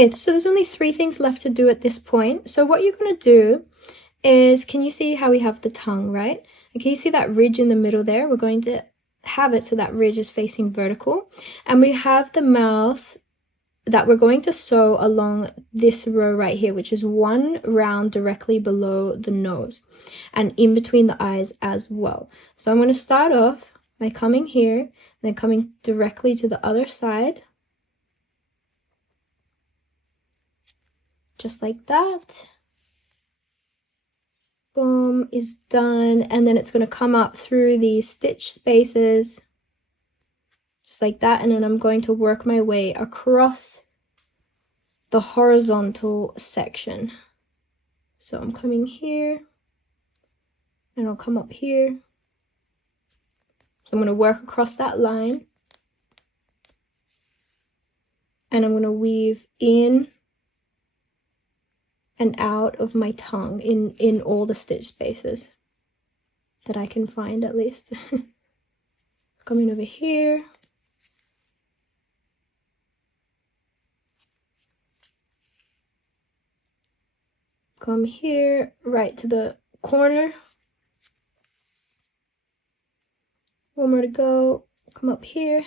Okay, so there's only 3 things left to do at this point. So what you're going to do is, can you see how we have the tongue, right? And can you see that ridge in the middle there? We're going to have it so that ridge is facing vertical. And we have the mouth that we're going to sew along this row right here, which is 1 round directly below the nose and in between the eyes as well. So I'm going to start off by coming here and then coming directly to the other side. Just like that. Boom, is done. And then it's going to come up through these stitch spaces. Just like that. And then I'm going to work my way across the horizontal section. So I'm coming here. And I'll come up here. So I'm going to work across that line. And I'm going to weave in and out of my tongue in all the stitch spaces that I can find, at least. Coming over here. Come here, right to the corner. 1 more to go. Come up here.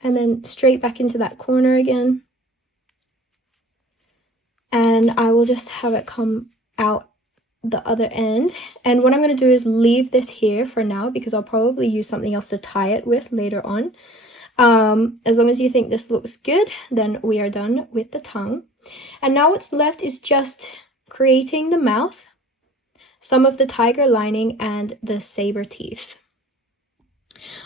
And then straight back into that corner again. And I will just have it come out the other end. And what I'm going to do is leave this here for now, because I'll probably use something else to tie it with later on. As long as you think this looks good, then we are done with the tongue. And now what's left is just creating the mouth, some of the tiger lining, and the saber teeth.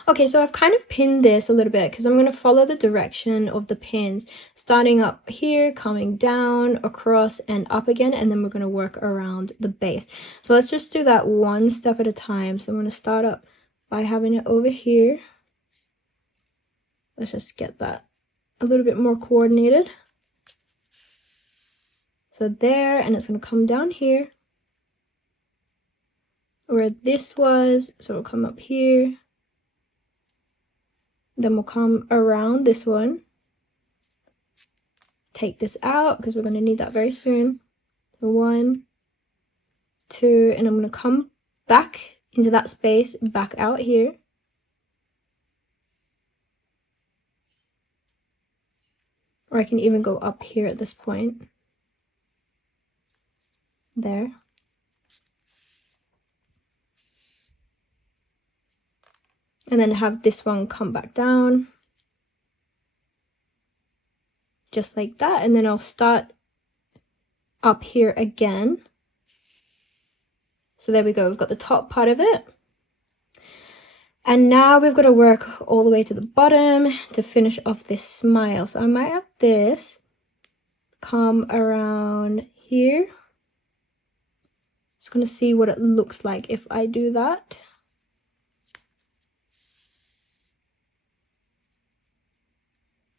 Okay, so I've kind of pinned this a little bit because I'm going to follow the direction of the pins, starting up here, coming down, across, and up again, and then we're going to work around the base. So let's just do that 1 step at a time. So I'm going to start up by having it over here. Let's just get that a little bit more coordinated. So there, and it's going to come down here where this was, so it'll come up here. Then we'll come around this one. Take this out because we're going to need that very soon. So 1, 2, and I'm going to come back into that space, back out here. Or I can even go up here at this point. There. And then have this one come back down. Just like that. And then I'll start up here again. So there we go. We've got the top part of it. And now we've got to work all the way to the bottom to finish off this smile. So I might have this come around here. Just going to see what it looks like if I do that.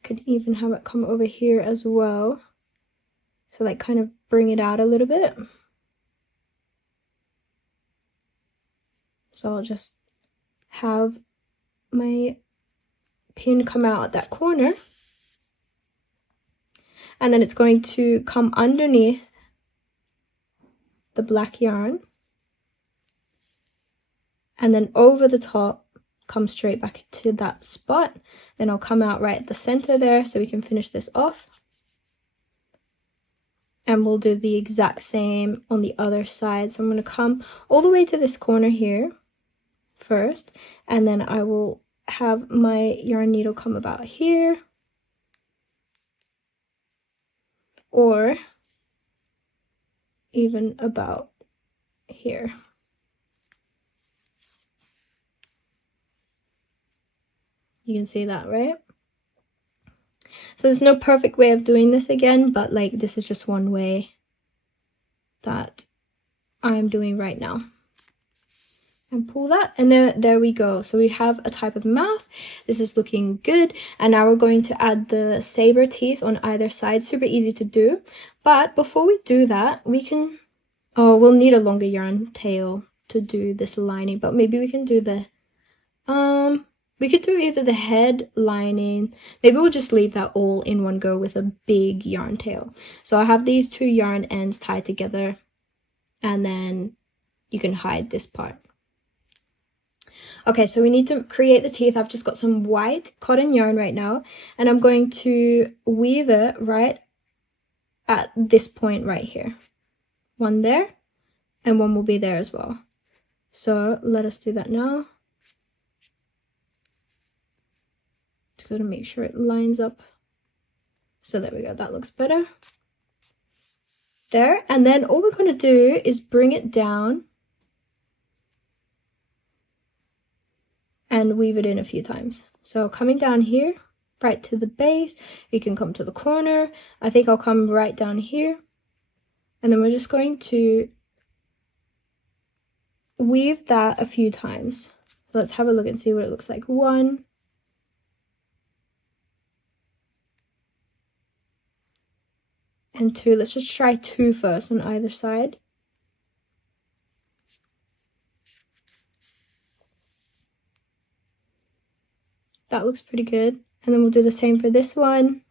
Could even have it come over here as well. So like kind of bring it out a little bit. So I'll just have my pin come out at that corner. And then it's going to come underneath the black yarn. And then over the top, come straight back to that spot. Then I'll come out right at the center there so we can finish this off. And we'll do the exact same on the other side. So I'm going to come all the way to this corner here first, and then I will have my yarn needle come about here, or even about here. You can see that, right? So there's no perfect way of doing this again, but like this is just one way that I'm doing right now. And pull that, and then there we go. So we have a type of mouth. This is looking good. And now we're going to add the saber teeth on either side. Super easy to do. But before we do that, we can, oh, we'll need a longer yarn tail to do this lining, but maybe we can do the We could do either the head lining, maybe we'll just leave that all in one go with a big yarn tail. So I have these two yarn ends tied together, and then you can hide this part. Okay, so we need to create the teeth. I've just got some white cotton yarn right now, and I'm going to weave it right at this point right here. One there, and one will be there as well. So let us do that now. Just gotta make sure it lines up. So there we go, that looks better. There, and then all we're gonna do is bring it down and weave it in a few times. So coming down here, right to the base, you can come to the corner. I think I'll come right down here. And then we're just going to weave that a few times. So let's have a look and see what it looks like. 1, and 2. Let's just try 2 first on either side. That looks pretty good. And then we'll do the same for this one.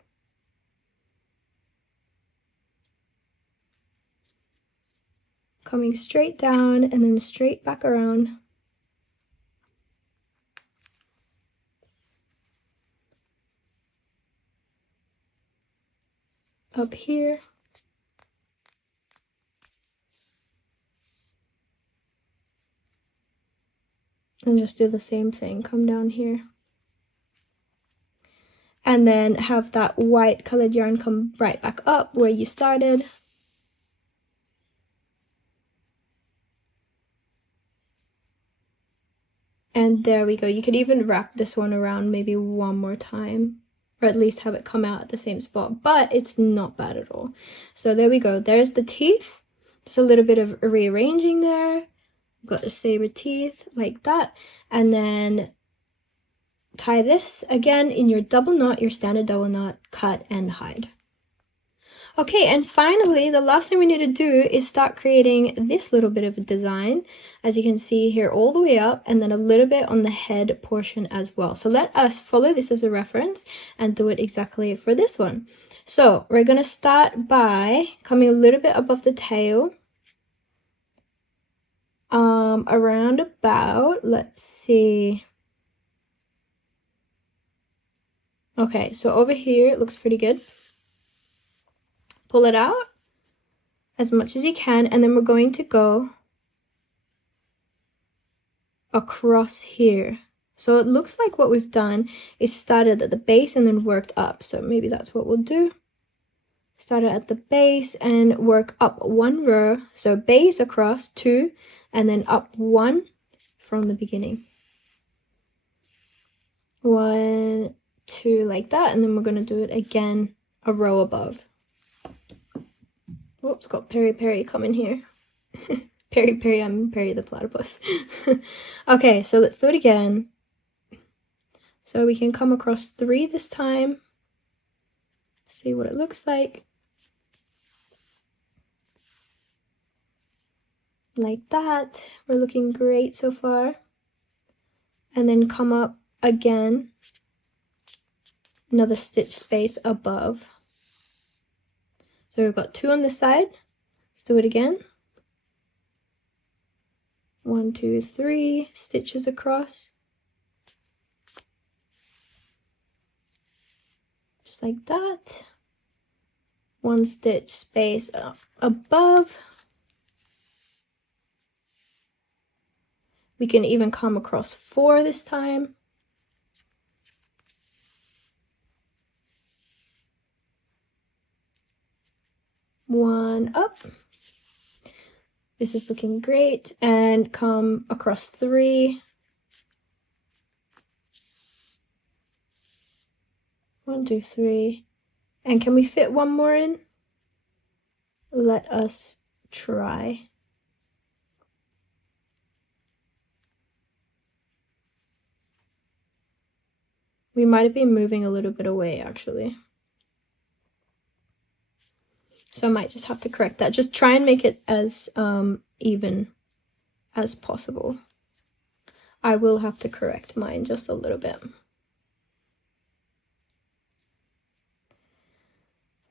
Coming straight down and then straight back around. Up here. And just do the same thing. Come down here. And then have that white colored yarn come right back up where you started. And there we go. You could even wrap this one around maybe one more time, or at least have it come out at the same spot, but it's not bad at all. So there we go. There's the teeth. Just a little bit of rearranging there. Got the saber teeth like that. And then tie this again in your double knot, your standard double knot, cut and hide. Okay, and finally, the last thing we need to do is start creating this little bit of a design, as you can see here, all the way up, and then a little bit on the head portion as well. So let us follow this as a reference and do it exactly for this one. So we're going to start by coming a little bit above the tail, around about, let's see. Okay, so over here it looks pretty good. Pull it out as much as you can, and then we're going to go across here. So it looks like what we've done is started at the base and then worked up. So maybe that's what we'll do. Started at the base and work up 1 row. So base across 2, and then up 1 from the beginning. 1, 2, like that, and then we're going to do it again a row above. Whoops, got Peri Peri coming here. Peri Peri, I'm Perry the platypus. Okay, so let's do it again. So we can come across 3 this time. See what it looks like. Like that. We're looking great so far. And then come up again. Another stitch space above. So we've got 2 on this side. Let's do it again. 1, 2, 3 stitches across. Just like that. 1 stitch space up above. We can even come across 4 this time. One up. This is looking great. And come across 3. 1, 2, 3. And can we fit 1 more in? Let us try. We might have been moving a little bit away, actually. So I might just have to correct that. Just try and make it as even as possible. I will have to correct mine just a little bit.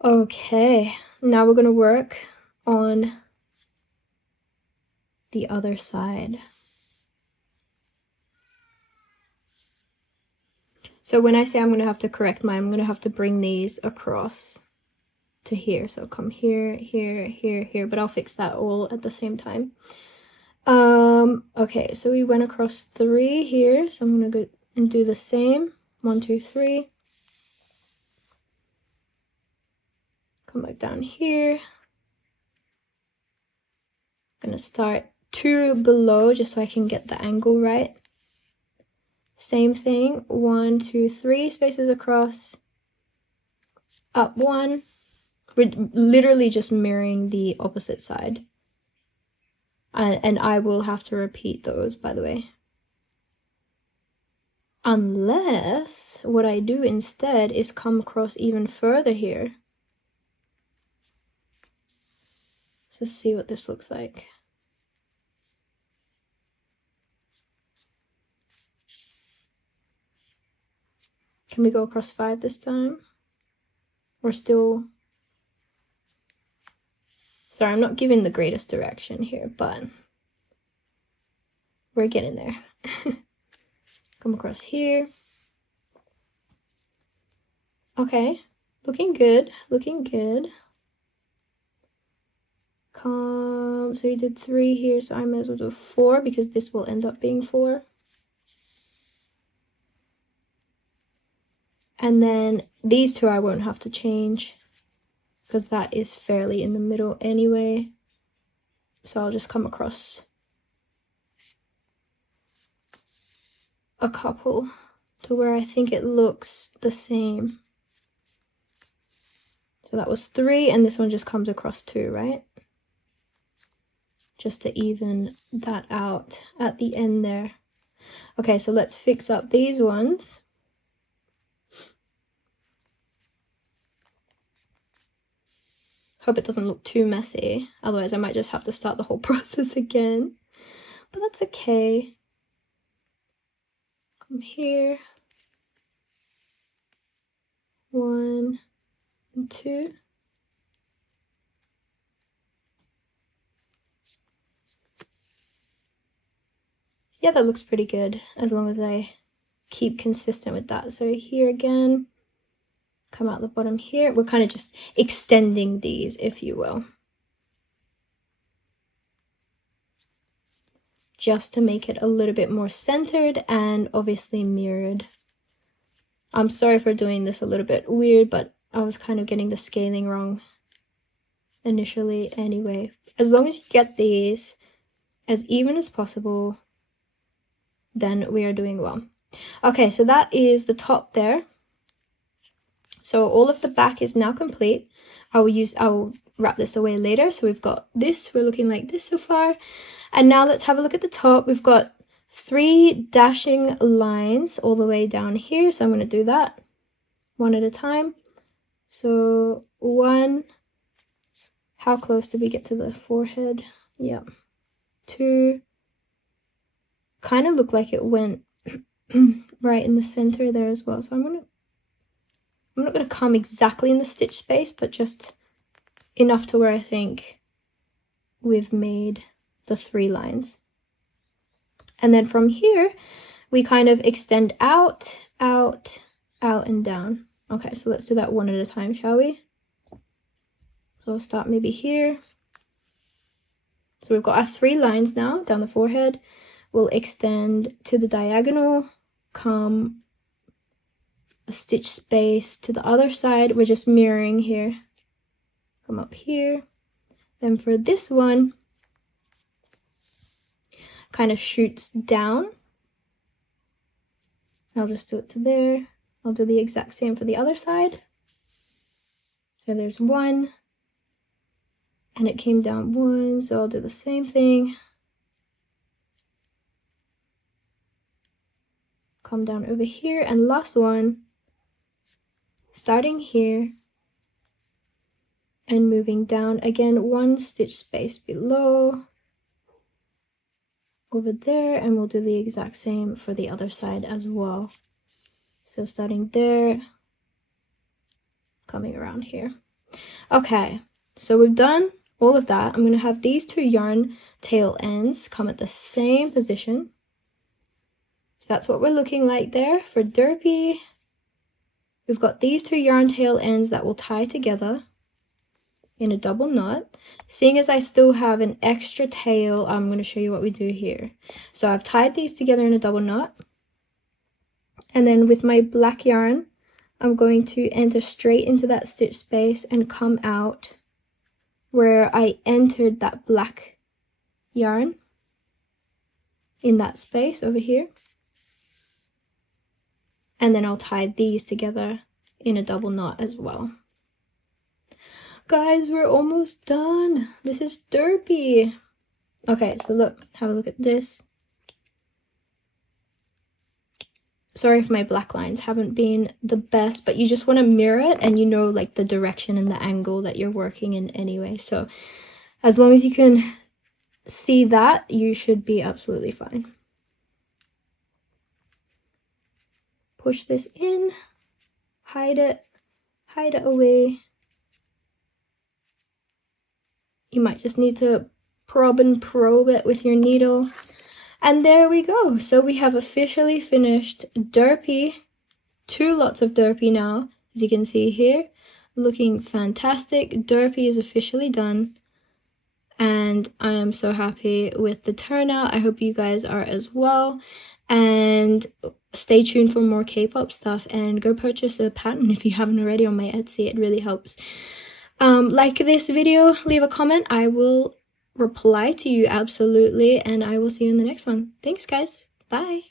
Okay, now we're gonna work on the other side. So when I say I'm gonna have to correct mine, I'm gonna have to bring these across to here. So come here, here, here, here, but I'll fix that all at the same time. Okay, so we went across 3 here, so I'm gonna go and do the same. 1, 2, 3. Come back down here. Gonna start 2 below just so I can get the angle right. Same thing, 1, 2, 3 spaces across, up 1. We're literally just mirroring the opposite side. And I will have to repeat those, by the way. Unless what I do instead is come across even further here. So let's see what this looks like. Can we go across 5 this time? We're still... Sorry, I'm not giving the greatest direction here, but we're getting there. Come across here. Okay, looking good, looking good. Come, so you did 3 here, so I might as well do 4 because this will end up being 4. And then these 2 I won't have to change because that is fairly in the middle anyway. So I'll just come across a couple to where I think it looks the same. So that was 3 and this one just comes across 2, right? Just to even that out at the end there. Okay, so let's fix up these ones. Hope it doesn't look too messy, otherwise I might just have to start the whole process again. But that's okay. Come here. 1 and 2. Yeah, that looks pretty good as long as I keep consistent with that. So here again, come out the bottom here. We're kind of just extending these, if you will, just to make it a little bit more centered and obviously mirrored. I'm sorry for doing this a little bit weird, but I was kind of getting the scaling wrong initially anyway. As long as you get these as even as possible, then we are doing well. Okay, so that is the top there. So all of the back is now complete. I'll wrap this away later. So we've got this, we're looking like this so far. And now let's have a look at the top. We've got 3 dashing lines all the way down here. So I'm going to do that one at a time. So 1, how close did we get to the forehead? Yeah. 2, kind of looked like it went right in the center there as well. So I'm not going to come exactly in the stitch space, but just enough to where I think we've made the 3 lines. And then from here, we kind of extend out, out, out, and down. Okay, so let's do that one at a time, shall we? So I'll start maybe here. So we've got our 3 lines now down the forehead. We'll extend to the diagonal, come a stitch space to the other side. We're just mirroring here. Come up here. Then for this one, kind of shoots down. I'll just do it to there. I'll do the exact same for the other side. So there's 1, and it came down 1, so I'll do the same thing. Come down over here, and last one, starting here and moving down again 1 stitch space below. over there, and we'll do the exact same for the other side as well. So starting there, coming around here. Okay, so we've done all of that. I'm going to have these two yarn tail ends come at the same position. That's what we're looking like there for Derpy. We've got these two yarn tail ends that will tie together in a double knot. Seeing as I still have an extra tail, I'm going to show you what we do here. So I've tied these together in a double knot, and then with my black yarn I'm going to enter straight into that stitch space and come out where I entered that black yarn in that space over here, and then I'll tie these together in a double knot as well. Guys, we're almost done. This is Derpy. Okay, so look, have a look at this. Sorry if my black lines haven't been the best, but you just want to mirror it and you know like the direction and the angle that you're working in anyway. So as long as you can see that, you should be absolutely fine. Push this in, hide it away. You might just need to probe and probe it with your needle. And there we go. So we have officially finished Derpy. 2 lots of Derpy now, as you can see here. Looking fantastic. Derpy is officially done. And I am so happy with the turnout. I hope you guys are as well. And stay tuned for more K-pop stuff. And go purchase a pattern if you haven't already on my Etsy. It really helps. Like this video, leave a comment. I will reply to you absolutely, and I will see you in the next one. Thanks guys, bye.